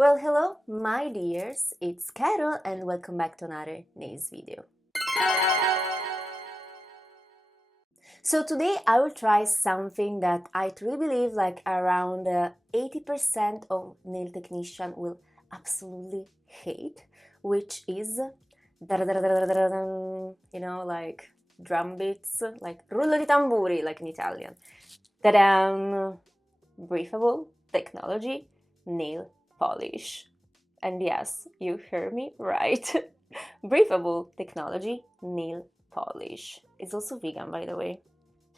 Well, hello, my dears, it's Carol and welcome back to another nails video. So today I will try something that I truly believe like around 80% of nail technicians will absolutely hate, which is, like drum beats, like rullo di tamburi, like in Italian. Ta-dam! Breathable technology nail polish. And yes, you heard me right. Breathable technology nail polish. It's also vegan, by the way.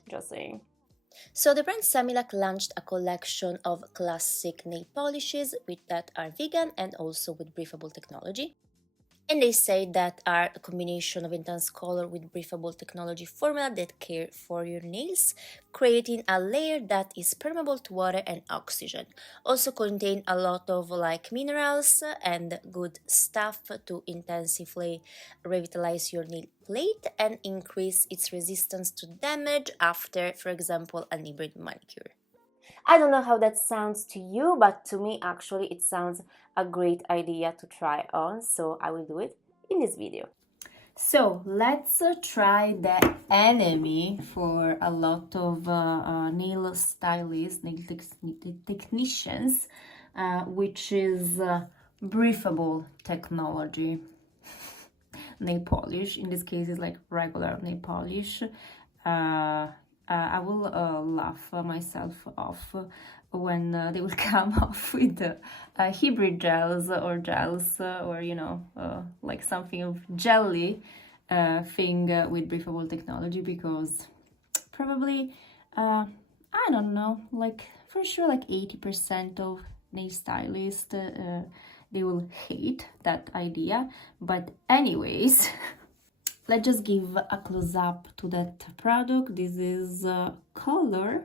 Just saying. So the brand Semilac launched a collection of classic nail polishes that are vegan and also with breathable technology. And they say that are a combination of intense color with breathable technology formula that care for your nails, creating a layer that is permeable to water and oxygen. Also contain a lot of minerals and good stuff to intensively revitalize your nail plate and increase its resistance to damage after, for example, a hybrid manicure. I don't know how that sounds to you, but to me actually it sounds a great idea to try on, so I will do it in this video. So let's try the enemy for a lot of nail stylists, technicians, which is breathable technology. Nail polish, in this case is like regular nail polish. I will laugh myself off when they will come off with hybrid gels or like something of jelly thing with breathable technology, because probably I don't know, like for sure like 80% of nail stylists they will hate that idea. But anyways, let's just give a close-up to that product. This is color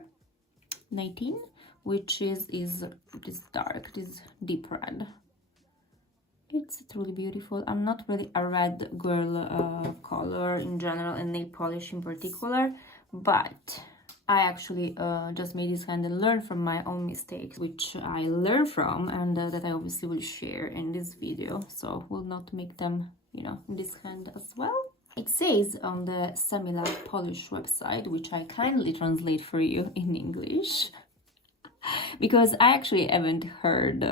19, which is this dark, this deep red. It's truly beautiful. I'm not really a red girl color in general and nail polish in particular, but I actually just made this hand and learned from my own mistakes, which I learned from, and that I obviously will share in this video, so will not make them, in this hand as well. It says on the Semilac Polish website, which I kindly translate for you in English, because I actually haven't heard.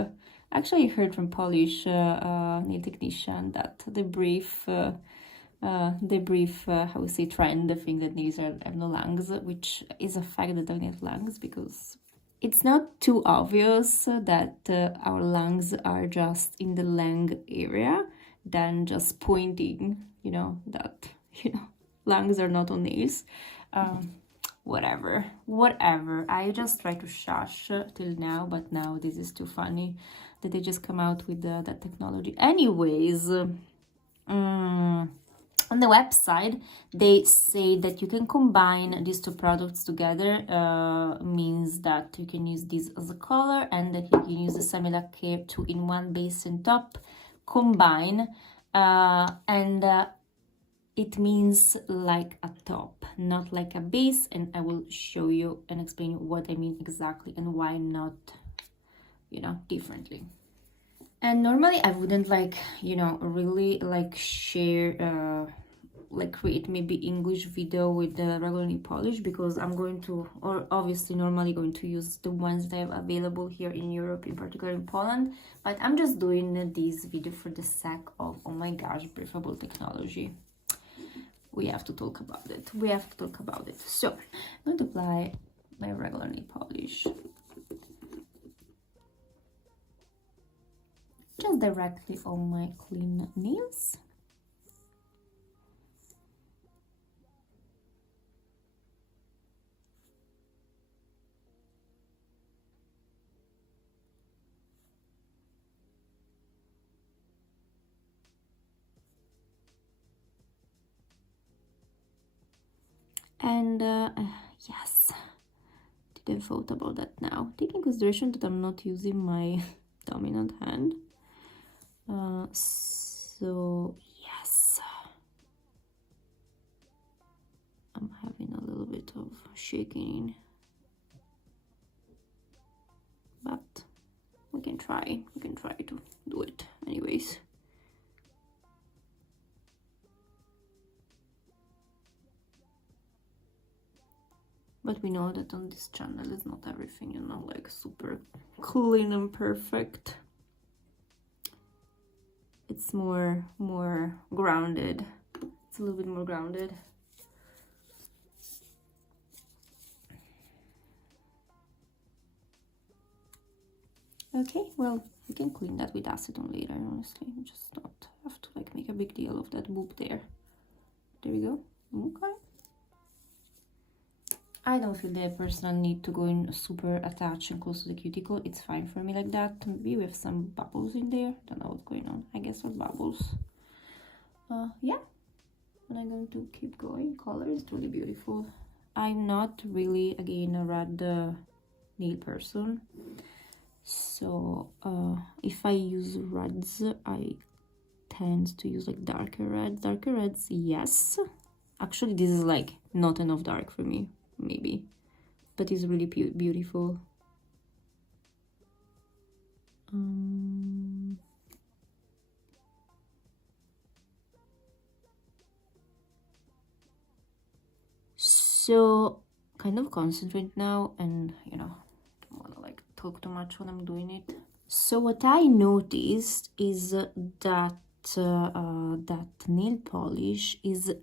Actually, heard from Polish nail technician that the brief, how we say, trend, the thing that nails have no lungs, which is a fact that don't have lungs, because it's not too obvious that our lungs are just in the lung area, than just pointing, that, lungs are not on nails. Whatever. I just try to shush till now, but now this is too funny that they just come out with that technology. Anyways, on the website, they say that you can combine these two products together, means that you can use this as a color and that you can use the Semilac Care 2-in-1 base and top combine, and it means like a top, not like a base, and I will show you and explain you what I mean exactly and why not, differently. And normally I wouldn't really share create maybe English video with the regular nail polish, because I'm going to, or obviously normally going to use the ones that I have available here in Europe, in particular in Poland, but I'm just doing this video for the sake of, oh my gosh, breathable technology. We have to talk about it. So I'm going to apply my regular nail polish just directly on my clean nails. And yes, didn't thought about that now. Taking consideration that I'm not using my dominant hand. So yes, I'm having a little bit of shaking, but we can try to do it anyways. But we know that on this channel is not everything, you know, like super clean and perfect. It's more grounded. It's a little bit more grounded. Okay, well, we can clean that with acetone later, honestly. Just not have to like make a big deal of that boob there. There we go. Okay. I don't feel the personal need to go in super attached and close to the cuticle. It's fine for me like that. Maybe we have some bubbles in there. Don't know what's going on. I guess what bubbles. Yeah. And I'm going to keep going. Color is really beautiful. I'm not really, again, a red nail person. So if I use reds, I tend to use like darker reds. Darker reds, yes. Actually, this is like not enough dark for me. Maybe, but it's really beautiful. So kind of concentrate now, and you know, don't want to like talk too much when I'm doing it. So what I noticed is that that nail polish is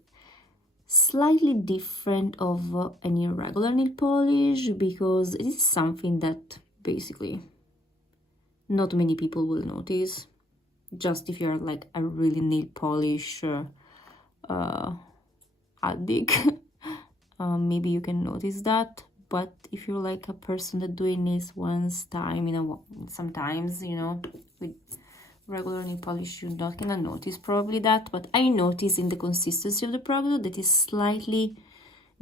slightly different of any regular nail polish, because it is something that basically not many people will notice. Just if you're like a really nail polish addict, maybe you can notice that. But if you're like a person that doing nails once time, you know, sometimes, you know, with regular nail polish you're not gonna notice probably that. But I notice in the consistency of the product that is slightly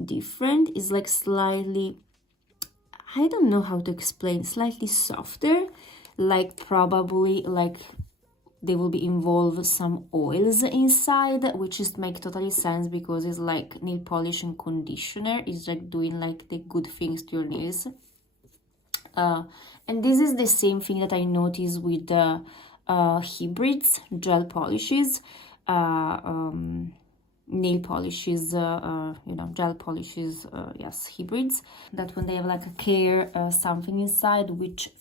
different. It's like slightly, I don't know how to explain, slightly softer, like probably like they will be involved some oils inside, which just make totally sense because it's like nail polish and conditioner. It's like doing like the good things to your nails. And this is the same thing that I noticed with the hybrids, gel polishes, nail polishes, you know, gel polishes, yes, hybrids, that when they have like a clear something inside, which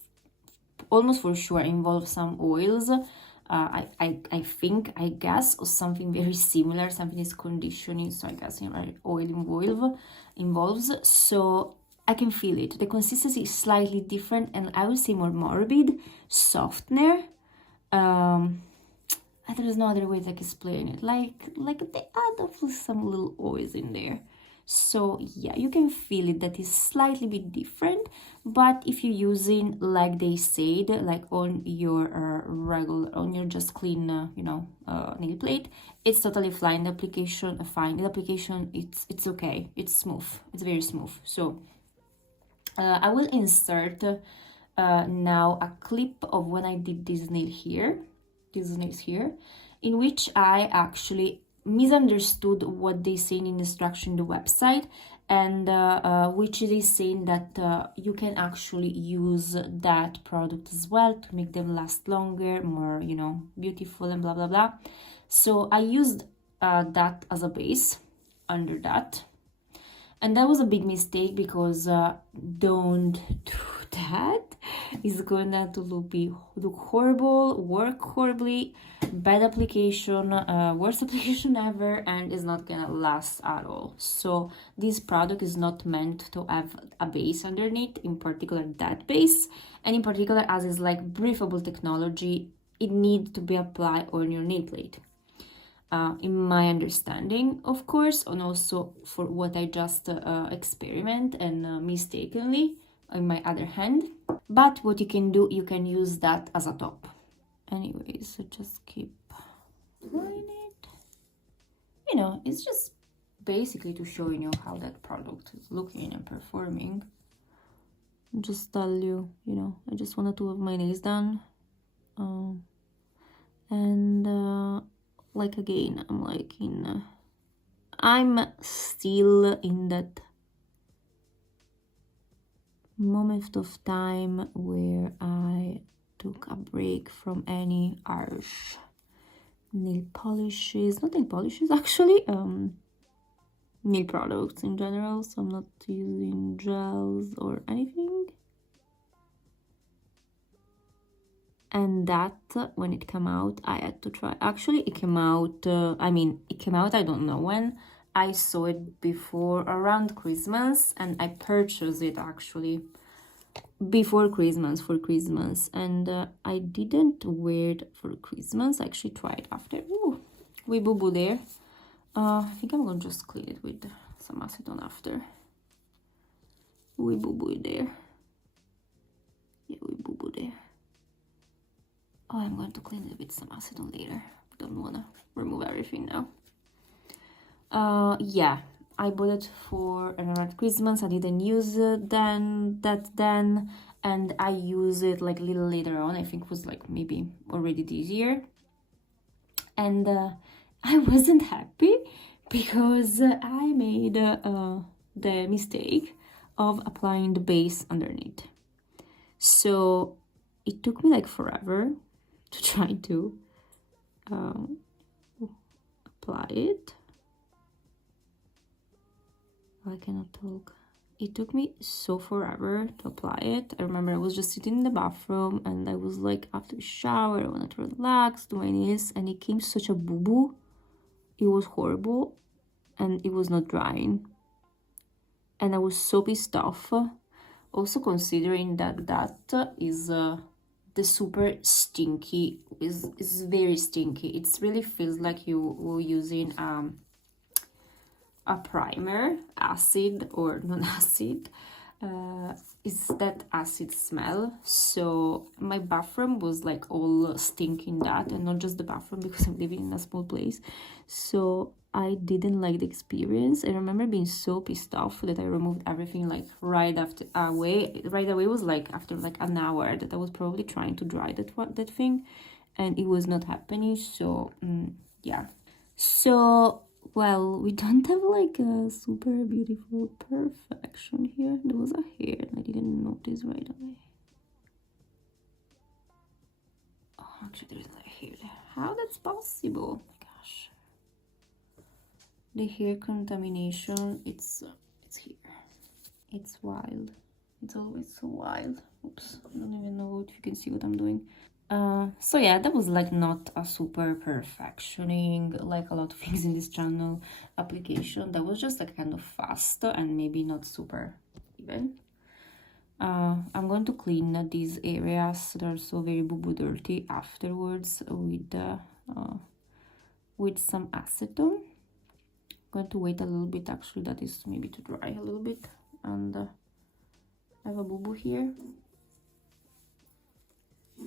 almost for sure involves some oils, I think, I guess, or something very similar, something is conditioning, so I guess, you know, oil involves, so I can feel it. The consistency is slightly different, and I would say more morbid, softener. There is no other way to explain it. Like they add up some little oils in there. So yeah, you can feel it that is slightly bit different. But if you're using, like they said, like on your regular, on your just clean, you know, nail plate, it's totally fine. The application, it's okay. It's smooth. It's very smooth. So I will insert now a clip of when I did these nails here, in which I actually misunderstood what they say in the instruction on the website, and which they saying that you can actually use that product as well to make them last longer, more, you know, beautiful and blah blah blah. So I used that as a base under that. And that was a big mistake, because don't do that. It's gonna to look horrible, work horribly, bad application, worst application ever, and is not gonna last at all. So this product is not meant to have a base underneath, in particular that base, and in particular, as is like breathable technology, it needs to be applied on your nail plate. In my understanding, of course, and also for what I just experiment and mistakenly on my other hand. But what you can do, you can use that as a top. Anyways, so just keep applying it. You know, it's just basically to show you how that product is looking and performing. Just tell you, you know, I just wanted to have my nails done. Like again, I'm like I'm still in that moment of time where I took a break from any harsh nail polishes, not nail polishes actually, nail products in general, so I'm not using gels or anything. And that, when it came out, I had to try. Actually, it came out, it came out, I don't know when. I saw it before, around Christmas, and I purchased it actually before Christmas, for Christmas. And I didn't wear it for Christmas. I actually tried after. Ooh, we boo-boo there. I think I'm gonna just clean it with some acetone after. We boo-boo there. Yeah, we boo-boo there. Oh, I'm going to clean it with some acetone later. Don't wanna remove everything now. Yeah, I bought it for around Christmas. I didn't use it then, and I use it like a little later on. I think it was like maybe already this year. And I wasn't happy because I made the mistake of applying the base underneath. So it took me like forever to try to apply it. I cannot talk. It took me so forever to apply it. I remember I was just sitting in the bathroom and I was like, after the shower, I wanted to relax, do my nails, and it came such a boo-boo. It was horrible and it was not drying. And I was so pissed off. Also considering that is the super stinky, is very stinky. It really feels like you were using a primer, acid or non-acid. It's that acid smell. So my bathroom was like all stinking that, and not just the bathroom because I'm living in a small place. So I didn't like the experience. I remember being so pissed off that I removed everything like right away. Right away was like after like an hour that I was probably trying to dry that thing, and it was not happening. So yeah. So well, we don't have like a super beautiful perfection here. There was a hair and I didn't notice right away. Oh, actually there is a hair there. How that's possible? Oh my gosh. The hair contamination, it's here. It's wild. It's always so wild. Oops, I don't even know if you can see what I'm doing. So yeah, that was like not a super perfectioning like a lot of things in this channel application. That was just like kind of fast and maybe not super even. I'm going to clean these areas that are so very boo-boo dirty afterwards with some acetone. I'm going to wait a little bit, actually, that is maybe to dry a little bit. And I have a boo-boo here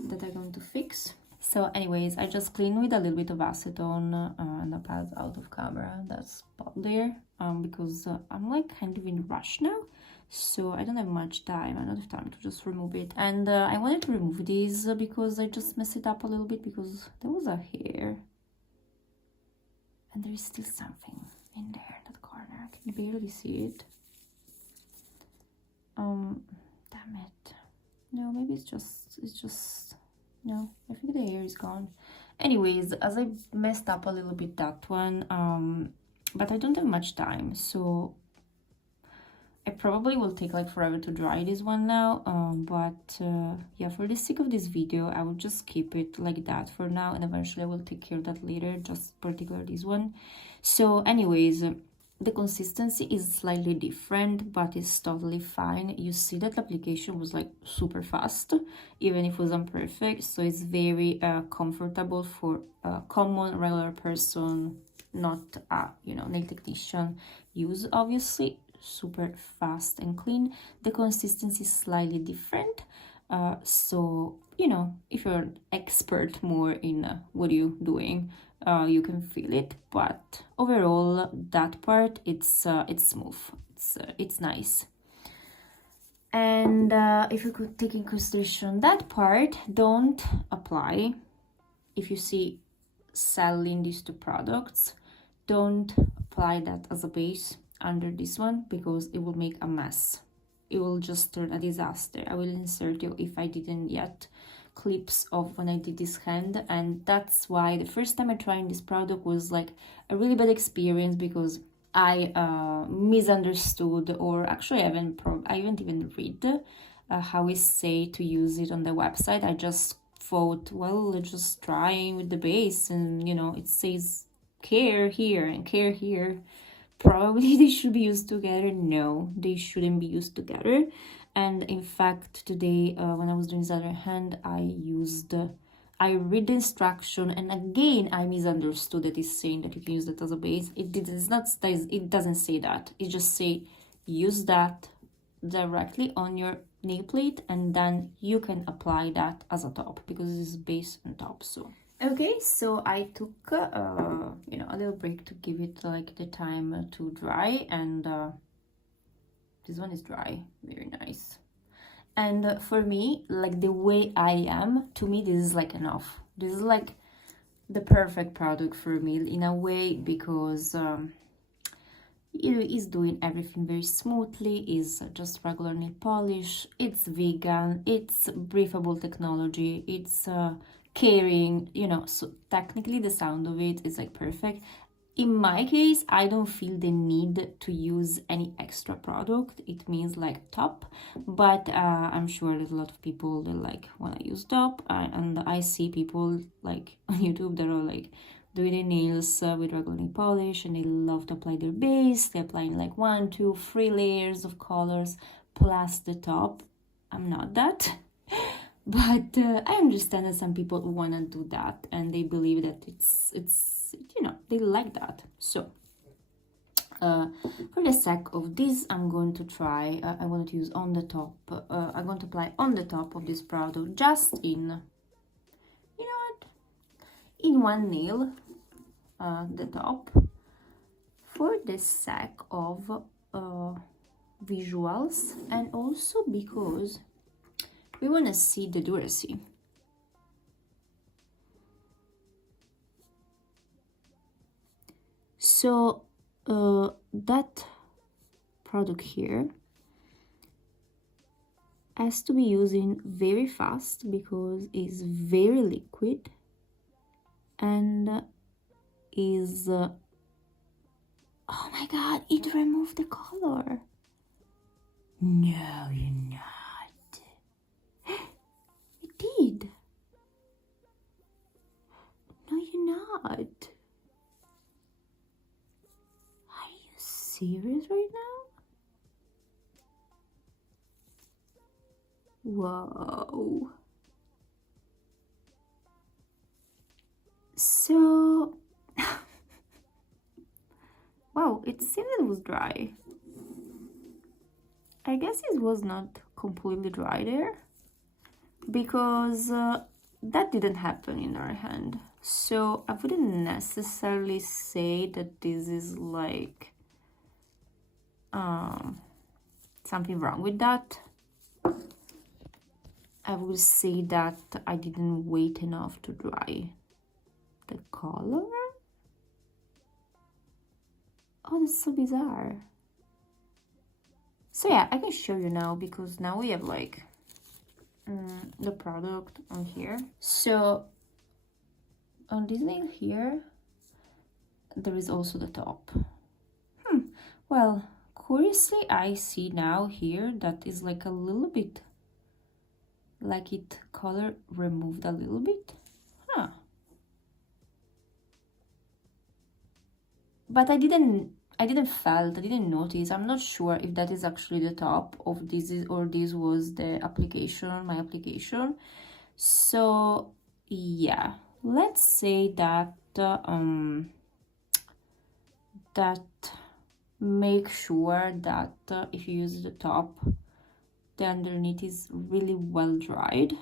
that I'm going to fix. So anyways, I just clean with a little bit of acetone and applied out of camera that spot there, because I'm like kind of in a rush now, so I don't have much time. I don't have time to just remove it. And I wanted to remove these because I just messed it up a little bit because there was a hair and there is still something in there, that corner. I can barely see it. Damn it. No, maybe it's just no, I think the hair is gone. Anyways, as I messed up a little bit that one, but I don't have much time, so I probably will take like forever to dry this one now. Yeah, for the sake of this video, I will just keep it like that for now, and eventually I will take care of that later, just particularly this one. So anyways, the consistency is slightly different, but it's totally fine. You see that the application was like super fast, even if it wasn't perfect. So it's very comfortable for a common regular person, not a nail technician use. Obviously super fast and clean. The consistency is slightly different, so if you're an expert more in what you're doing, you can feel it. But overall, that part, it's smooth, it's nice. And if you could take in consideration that part, don't apply. If you see selling these two products, don't apply that as a base under this one, because it will make a mess. It will just turn a disaster. I will insert you if I didn't yet clips of when I did this hand, and that's why the first time I tried this product was like a really bad experience, because I misunderstood, or actually I haven't even read how it say to use it on the website. I just thought, well, let's just try with the base, and you know, it says care here and care here. Probably they should be used together. No, they shouldn't be used together. And in fact, today when I was doing this other hand, I read the instruction, and again I misunderstood that it's saying that you can use that as a base. It doesn't say that. It just say use that directly on your nail plate, and then you can apply that as a top, because this is base and top. So okay, so I took you know, a little break to give it like the time to dry, and this one is dry, very nice. And for me, like the way I am, to me this is like enough. This is like the perfect product for me in a way, because it is doing everything very smoothly. Is just regular nail polish, it's vegan, it's breathable technology, it's caring, you know, so technically the sound of it is like perfect. In my case, I don't feel the need to use any extra product. It means like top, but I'm sure there's a lot of people that like want to use top, and I see people like on YouTube that are like doing their nails with regular nail polish, and they love to apply their base. They're applying like 1, 2, 3 layers of colors plus the top. I'm not that. But I understand that some people want to do that, and they believe that it's you know, they like that. So for the sake of this, I'm going to try, I wanted to use on the top, I'm going to apply on the top of this product, just in, you know what, in one nail, the top, for the sake of visuals, and also because we want to see the duracy. So that product here has to be using very fast, because it's very liquid and is oh my god, it removed the color. No, you're not. It did. No, you're not. Serious right now? Whoa. So wow, it seemed it was dry. I guess it was not completely dry there, because that didn't happen in our hand. So I wouldn't necessarily say that this is like something wrong with that. I would say that I didn't wait enough to dry the color. Oh, that's so bizarre. So yeah, I can show you now, because now we have like the product on here. So on this nail here, there is also the top. Well, curiously, I see now here that is like a little bit, like it color removed a little bit. But I didn't notice. I'm not sure if that is actually the top of this, or this was the application, my application. So yeah, let's say that that make sure that if you use the top, the underneath is really well dried.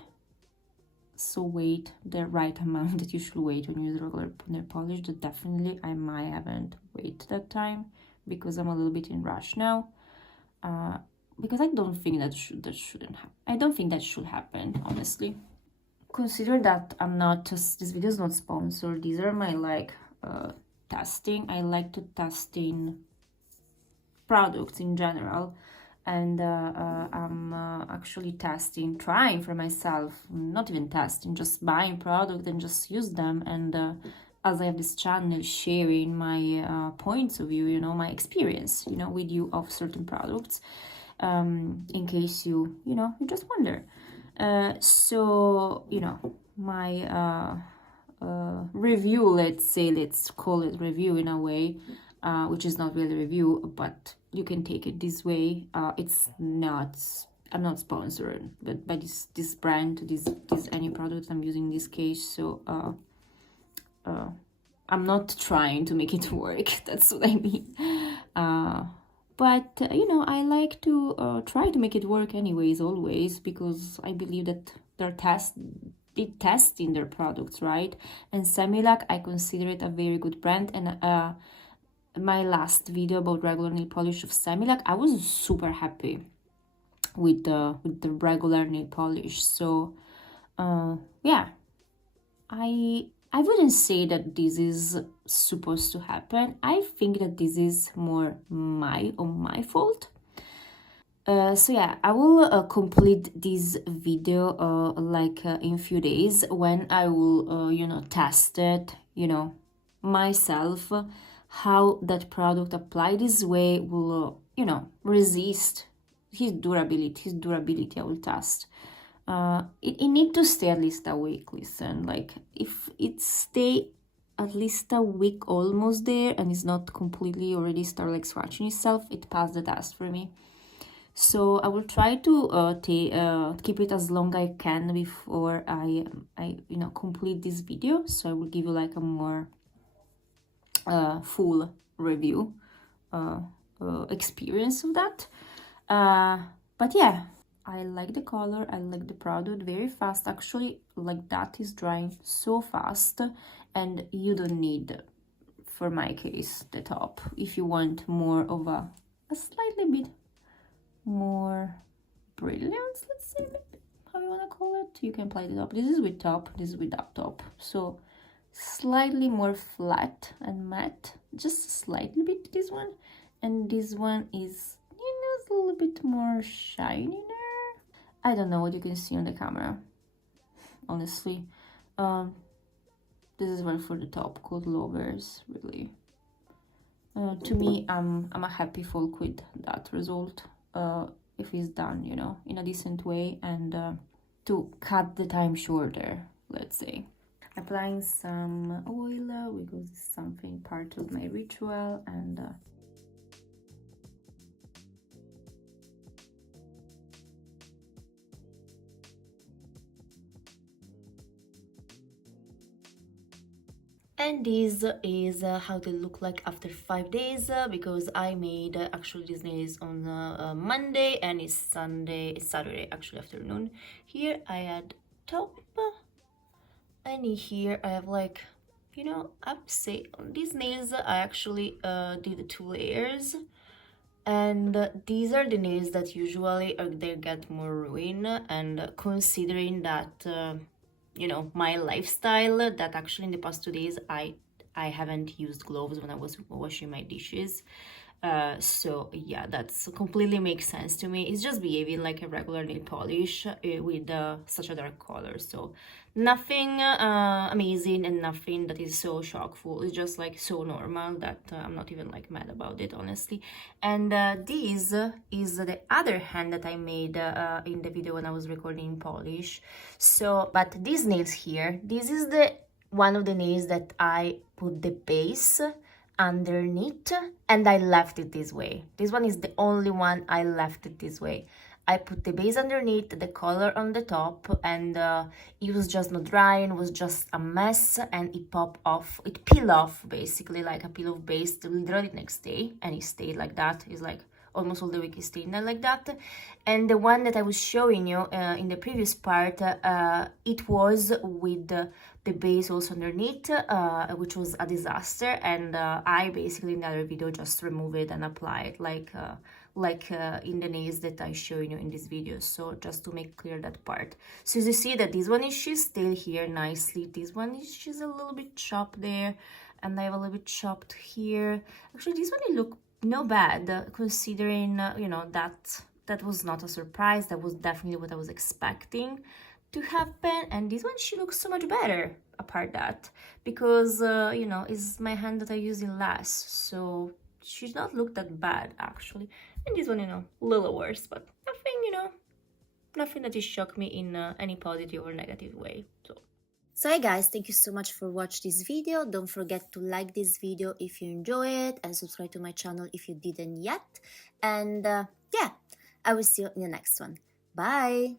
So wait the right amount that you should wait when you use regular nail polish. That definitely I might haven't waited that time, because I'm a little bit in rush now. Because I don't think that shouldn't happen. I don't think that should happen, honestly. Consider that I'm not just, this video is not sponsored. These are my like testing. I like to test in products in general, and I'm actually trying for myself, not even testing, just buying product and just use them. And as I have this channel, sharing my points of view, my experience, with you of certain products, in case you just wonder. So, my review, let's call it review in a way, which is not really a review, but you can take it this way. It's not, I'm not sponsored but by this brand, this any product I'm using in this case. So I'm not trying to make it work. That's what I mean. But I like to try to make it work anyways, always, because I believe that they're testing their products, right? And Semilac, I consider it a very good brand. And my last video about regular nail polish of Semilac, I was super happy with the regular nail polish. So yeah, I wouldn't say that this is supposed to happen. I think that this is more my fault. So yeah, I will complete this video in few days, when I will test it myself, how that product applied this way will resist his durability. I will test. It need to stay at least a week. Listen, like, if it stay at least a week almost there and it's not completely already start like scratching itself, it passed the test for me. So I will try to keep it as long I can before I complete this video. So I will give you like a more full review experience of that. But yeah, I like the color, I like the product, very fast. Actually, like, that is drying so fast, and you don't need, for my case, the top. If you want more of a slightly bit more brilliance, let's say, how you want to call it, you can apply the top. This is with top, this is without top, so slightly more flat and matte, just slightly bit this one, and this one is a little bit more shiny there. I don't know what you can see on the camera, honestly. This is one for the top coat lovers, really. To me, I'm a happy folk with that result. If it's done, in a decent way, and to cut the time shorter, let's say. Applying some oil, because it's something part of my ritual, and this is how they look like after 5 days, because I made actually these nails on Monday, and it's Saturday actually afternoon. Here I had top, and here I have like, I would say on these nails I actually did 2 layers. And these are the nails that usually they get more ruin, and considering that my lifestyle, that actually in the past 2 days I haven't used gloves when I was washing my dishes. So yeah, that's completely makes sense to me. It's just behaving like a regular nail polish with such a dark color. So nothing amazing, and nothing that is so shockful. It's just like so normal that I'm not even like mad about it, honestly. And this is the other hand that I made in the video when I was recording polish. So, but these nails here, this is the one of the nails that I put the base underneath, and I left it this way. This one is the only one I left it this way. I put the base underneath, the color on the top, and it was just not drying, was just a mess, and it popped off, it peeled off basically like a peel of base literally next day, and it stayed like that. It's like almost all the week is staying there like that. And the one that I was showing you in the previous part, it was with the base also underneath, which was a disaster, and I basically in the other video just remove it and apply it like in the nails that I show you in this video. So just to make clear that part. So as you see that this one is she's still here nicely, this one is she's a little bit chopped there, and I have a little bit chopped here. Actually this one it look no bad, considering that that was not a surprise. That was definitely what I was expecting to happen. And this one, she looks so much better apart that, because you know, it's my hand that I use in less, so she did not look that bad actually. And this one, you know, a little worse, but nothing, you know, nothing that is shocked me in any positive or negative way. So hey guys, thank you so much for watching this video. Don't forget to like this video if you enjoy it, and subscribe to my channel if you didn't yet. And yeah, I will see you in the next one. Bye!